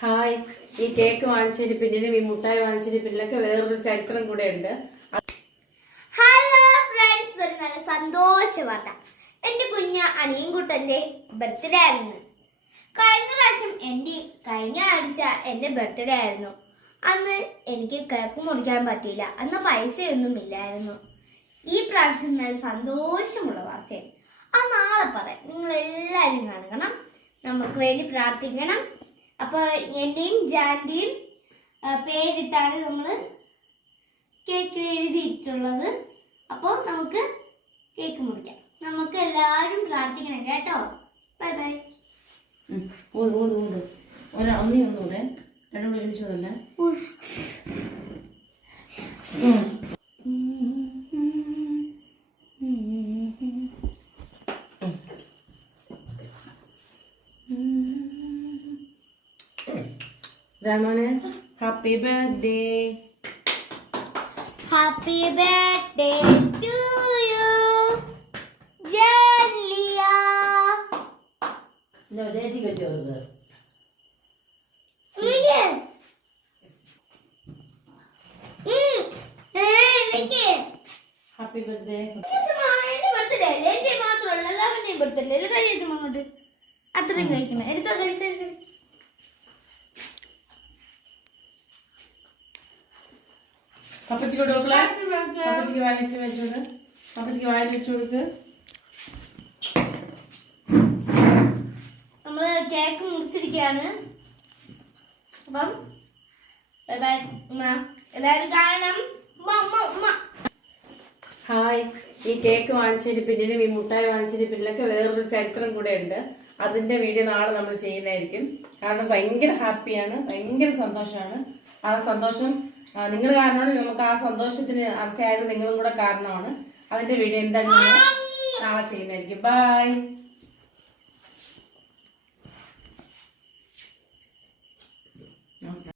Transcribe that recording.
Hi, ഈ cake വാങ്ങിച്ചതിന് പിന്നിലും ഈ മുട്ടായി വാങ്ങിച്ചതിന് പിന്നിലൊക്കെ വേറൊരു ചരിത്രം കൂടെ ഉണ്ട്. ഹലോ ഫ്രണ്ട്സ്, ഒരു നല്ല സന്തോഷ വാർത്ത. എന്റെ കുഞ്ഞ അനിയൻകുട്ടന്റെ ബർത്ത്ഡേ ആയിരുന്നു. കഴിഞ്ഞ ആഴ്ച എന്റെ ബർത്ത്ഡേ ആയിരുന്നു. അന്ന് എനിക്ക് കേക്ക് മുറിക്കാൻ പറ്റിയില്ല. അന്ന് പൈസയൊന്നും ഇല്ലായിരുന്നു. ഈ പ്രാവശ്യം നല്ല സന്തോഷമുള്ള വാർത്തയാണ്. ആ നാളെ പറയാം. നിങ്ങൾ എല്ലാവരും കാണണം, നമുക്ക് വേണ്ടി പ്രാർത്ഥിക്കണം. അപ്പൊ എന്റെയും ജാന്റെയും പേരിട്ടാണ് നമ്മൾ കേക്കിൽ എഴുതിയിട്ടുള്ളത്. അപ്പോൾ നമുക്ക് കേക്ക് മുറിക്കാം. നമുക്ക് എല്ലാവരും പ്രാർത്ഥിക്കണം കേട്ടോ. Bye bye. ഒന്നുകൂടെ രണ്ടും ഒരുമിച്ച് അതല്ല. രാമോനെ happy birthday. Happy birthday to you Janliya. ചേച്ചി കെട്ടിയത് ഹാപ്പി ബർത്ത്ഡേ. എന്റെ മാത്രമല്ല, എല്ലാവരുടെയും ബർത്ത്ഡേ. എല്ലാവരും അങ്ങോട്ട് അത്രയും കഴിക്കണം. എടുത്തോ, കഴിച്ചു. പപ്പച്ചിക്ക് കൊടുക്കളെ. പപ്പച്ചിക്ക് വാങ്ങിച്ച് വെച്ചോട്. പപ്പച്ചിക്ക് വാങ്ങി വെച്ചു കൊടുക്ക്. നമ്മള് കേക്ക് മുറിച്ചിരിക്കുകയാണ്. അപ്പം എല്ലാവരും കാണണം. ഹായ്, ഈ കേക്ക് വാങ്ങിച്ചതിന് പിന്നിലും ഈ മുട്ടായി വാങ്ങിച്ചതിന് പിന്നിലൊക്കെ വേറൊരു ചരിത്രം കൂടെ ഉണ്ട്. അതിന്റെ വീഡിയോ നാളെ നമ്മൾ ചെയ്യുന്നതായിരിക്കും. കാരണം ഭയങ്കര ഹാപ്പിയാണ്, ഭയങ്കര സന്തോഷമാണ്. ആ സന്തോഷം നിങ്ങൾ കാരണമാണ്. നമുക്ക് ആ സന്തോഷത്തിന് അർഹയായത് നിങ്ങളും കൂടെ കാരണമാണ്. അതിന്റെ വീഡിയോ എന്തായാലും നാളെ ചെയ്യുന്നതായിരിക്കും. ബൈ.